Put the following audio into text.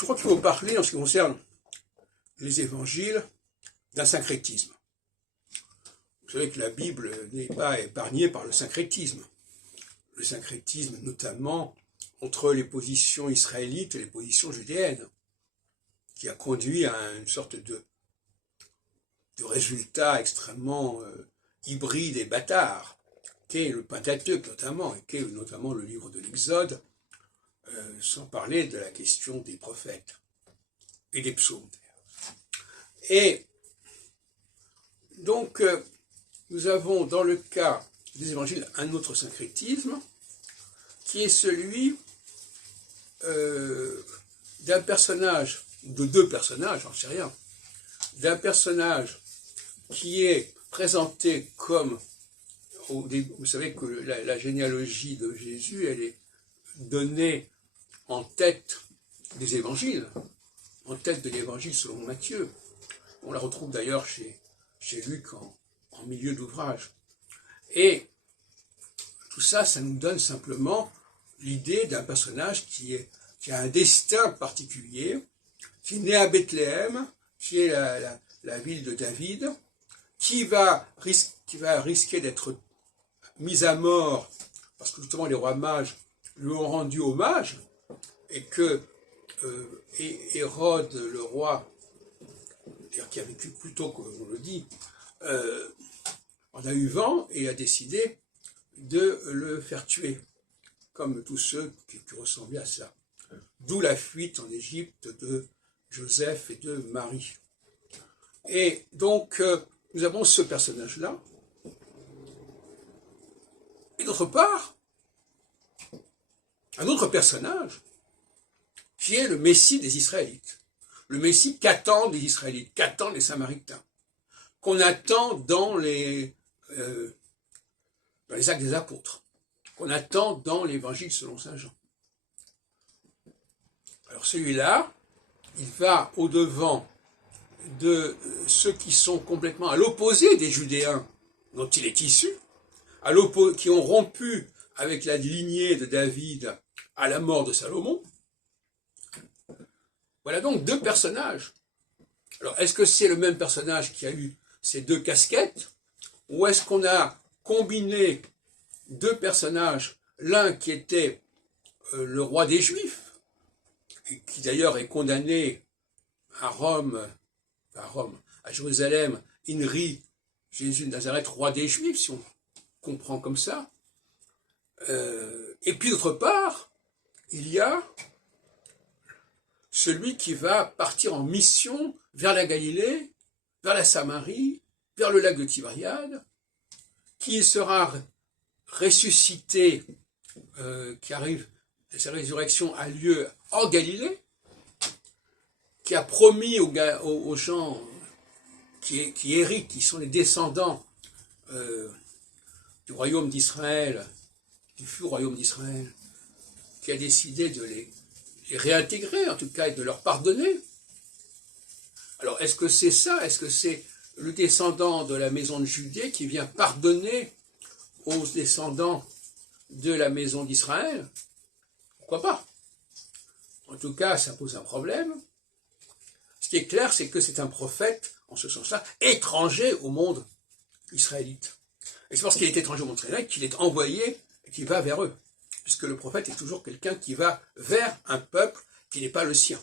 Je crois qu'il faut parler, en ce qui concerne les évangiles, d'un syncrétisme. Vous savez que la Bible n'est pas épargnée par le syncrétisme. Le syncrétisme, notamment, entre les positions israélites et les positions judéennes, qui a conduit à une sorte de résultat extrêmement hybride et bâtard, qu'est le Pentateuque notamment, et qu'est notamment le livre de l'Exode, sans parler de la question des prophètes et des psaumes. Et donc, nous avons dans le cas des évangiles un autre syncrétisme, qui est celui d'un personnage, de deux personnages, j'en sais rien, d'un personnage qui est présenté comme, vous savez que la généalogie de Jésus, elle est donnée en tête des évangiles, en tête de l'évangile selon Matthieu. On la retrouve d'ailleurs chez Luc en milieu d'ouvrage. Et tout ça, ça nous donne simplement l'idée d'un personnage qui a un destin particulier, qui est né à Bethléem, qui est la ville de David, qui va risquer d'être mis à mort, parce que justement les rois mages lui ont rendu hommage, et que Hérode, le roi, qui a vécu plus tôt qu'on le dit, en a eu vent et a décidé de le faire tuer, comme tous ceux qui ressemblaient à ça. D'où la fuite en Égypte de Joseph et de Marie. Et donc, nous avons ce personnage-là. Et d'autre part, un autre personnage, qui est le Messie des Israélites. Le Messie qu'attendent les Israélites, qu'attendent les Samaritains, qu'on attend dans les Actes des Apôtres, qu'on attend dans l'Évangile selon saint Jean. Alors celui-là, il va au-devant de ceux qui sont complètement à l'opposé des Judéens dont il est issu, qui ont rompu avec la lignée de David à la mort de Salomon. Voilà donc deux personnages. Alors, est-ce que c'est le même personnage qui a eu ces deux casquettes, ou est-ce qu'on a combiné deux personnages, l'un qui était le roi des Juifs, et qui d'ailleurs est condamné à Jérusalem, Inri, Jésus de Nazareth, roi des Juifs, si on comprend comme ça. Et puis d'autre part, il y a celui qui va partir en mission vers la Galilée, vers la Samarie, vers le lac de Tibériade, qui sera ressuscité, sa résurrection a lieu en Galilée, qui a promis aux gens qui héritent, qui sont les descendants du royaume d'Israël, du futur royaume d'Israël, qui a décidé de les réintégrer, en tout cas, et de leur pardonner. Alors, est-ce que c'est ça? Est-ce que c'est le descendant de la maison de Judée qui vient pardonner aux descendants de la maison d'Israël? Pourquoi pas? En tout cas, ça pose un problème. Ce qui est clair, c'est que c'est un prophète, en ce sens-là, étranger au monde israélite. Et c'est parce qu'il est étranger au monde israélite qu'il est envoyé et qu'il va vers eux. Puisque le prophète est toujours quelqu'un qui va vers un peuple qui n'est pas le sien.